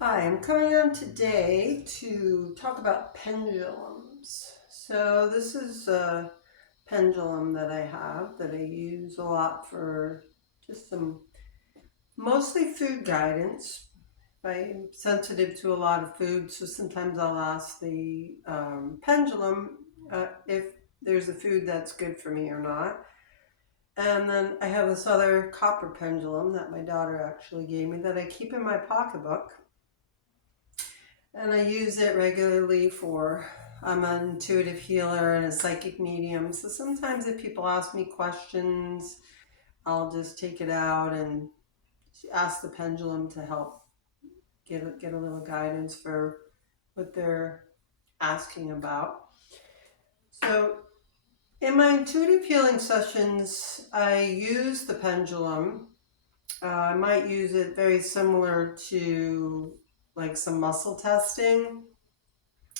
Hi, I'm coming on today to talk about pendulums. So this is a pendulum that I have that I use a lot for just some mostly food guidance. I'm sensitive to a lot of food, so sometimes I'll ask the pendulum if there's a food that's good for me or not. And then I have this other copper pendulum that my daughter actually gave me that I keep in my pocketbook. And I use it regularly for, I'm an intuitive healer and a psychic medium. So sometimes if people ask me questions, I'll just take it out and ask the pendulum to help get a little guidance for what they're asking about. So in my intuitive healing sessions, I use the pendulum. I might use it very similar to like some muscle testing.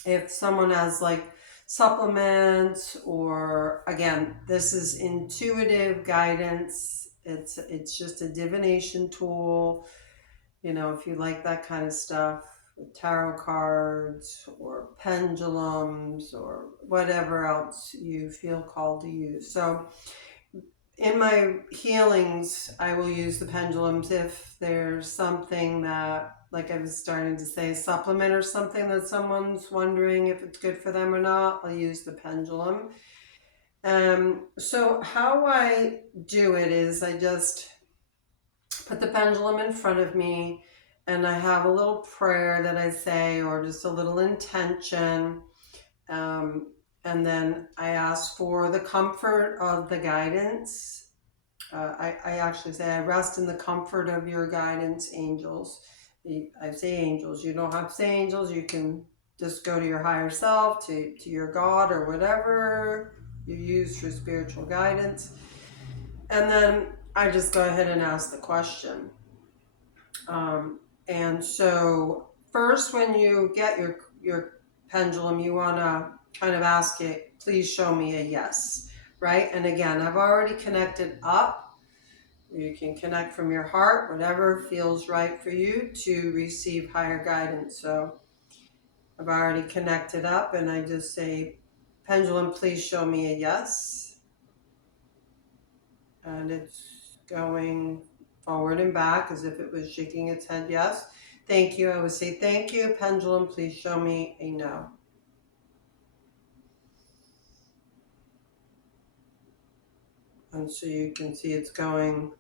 If someone has like supplements, or again, this is intuitive guidance. It's just a divination tool. If you like that kind of stuff, with tarot cards or pendulums or whatever else you feel called to use. So in my healings, I will use the pendulums if there's something that, like I was starting to say, supplement or something that someone's wondering if it's good for them or not. I'll use the pendulum. So how I do it is I just put the pendulum in front of me and I have a little prayer that I say, or just a little intention. Um, and then I ask for the comfort of the guidance. I actually say, I rest in the comfort of your guidance, angels. I say angels. You don't have to say angels. You can just go to your higher self, to your God, or whatever you use for spiritual guidance. And then I just go ahead and ask the question. And so first, when you get your pendulum, you want to kind of ask it, please show me a yes, right? And again, I've already connected up. You can connect from your heart, whatever feels right for you to receive higher guidance. So I've already connected up and I just say, pendulum, please show me a yes. And it's going forward and back as if it was shaking its head yes. Thank you. I would say, thank you. Pendulum, please show me a no. And so you can see it's going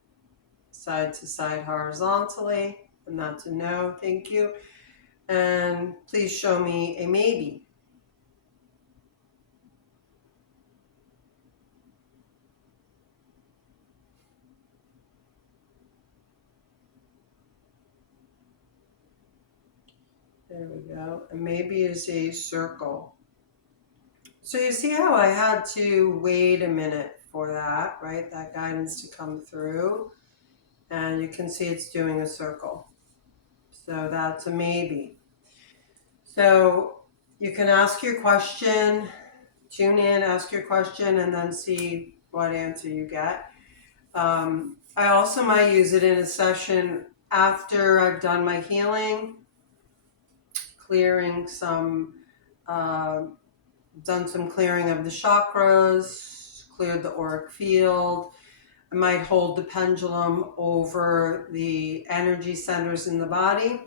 side to side horizontally, and that's a no. Thank you. And please show me a maybe. There we go. And maybe is a circle. So you see how I had to wait a minute for that, right? That guidance to come through. And you can see it's doing a circle. So that's a maybe. So you can ask your question, tune in, ask your question, and then see what answer you get. I also might use it in a session after I've done my healing, clearing some, uh, done some clearing of the chakras, cleared the auric field. I might hold the pendulum over the energy centers in the body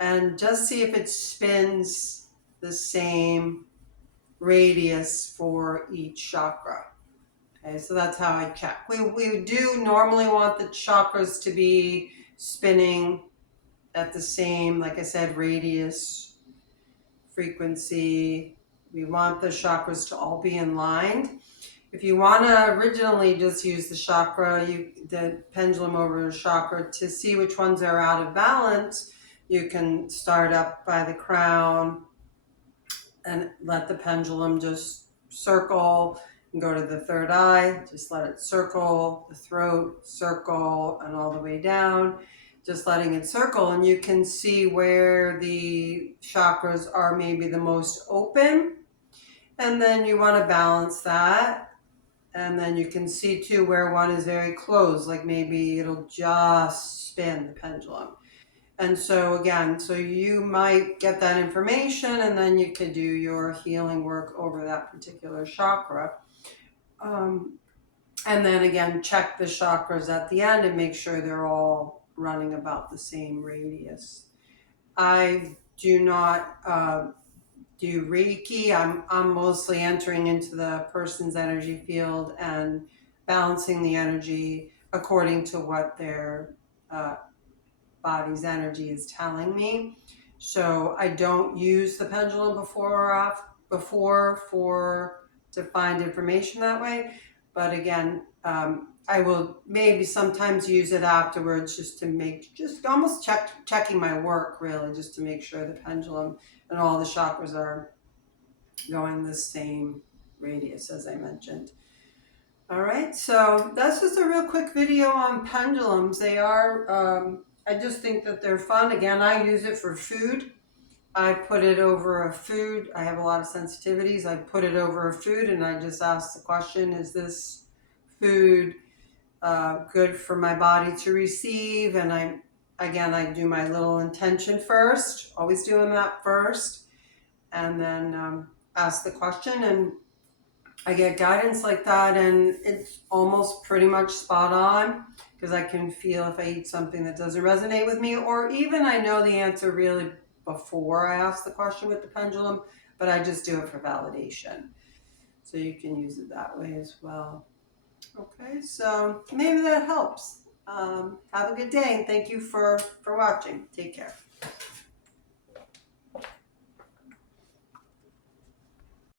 and just see if it spins the same radius for each chakra. Okay, so that's how I check. We do normally want the chakras to be spinning at the same, like I said, radius, frequency. We want the chakras to all be in line. If you want to originally just use the chakra, the pendulum over a chakra to see which ones are out of balance, you can start up by the crown and let the pendulum just circle and go to the third eye. Just let it circle, the throat, circle, and all the way down. Just letting it circle, and you can see where the chakras are maybe the most open. And then you want to balance that. And then you can see too where one is very closed, like maybe it'll just spin the pendulum. And so again, so you might get that information and then you could do your healing work over that particular chakra. And then again, check the chakras at the end and make sure they're all running about the same radius. I do not do Reiki. I'm mostly entering into the person's energy field and balancing the energy according to what their uh, body's energy is telling me. So I don't use the pendulum before for to find information that way. But again, I will maybe sometimes use it afterwards just to make, just almost checking my work really, just to make sure the pendulum and all the chakras are going the same radius as I mentioned. All right, so that's just a real quick video on pendulums. They are, I just think that they're fun. Again, I use it for food. I put it over a food. I have a lot of sensitivities. I put it over a food and I just ask the question, is this food good for my body to receive? And I do my little intention first, always doing that first, and then ask the question, and I get guidance like that, and it's almost pretty much spot on because I can feel if I eat something that doesn't resonate with me, or even I know the answer really before I ask the question with the pendulum, but I just do it for validation. So you can use it that way as well. Okay, so maybe that helps. Have a good day, and thank you for watching. Take care.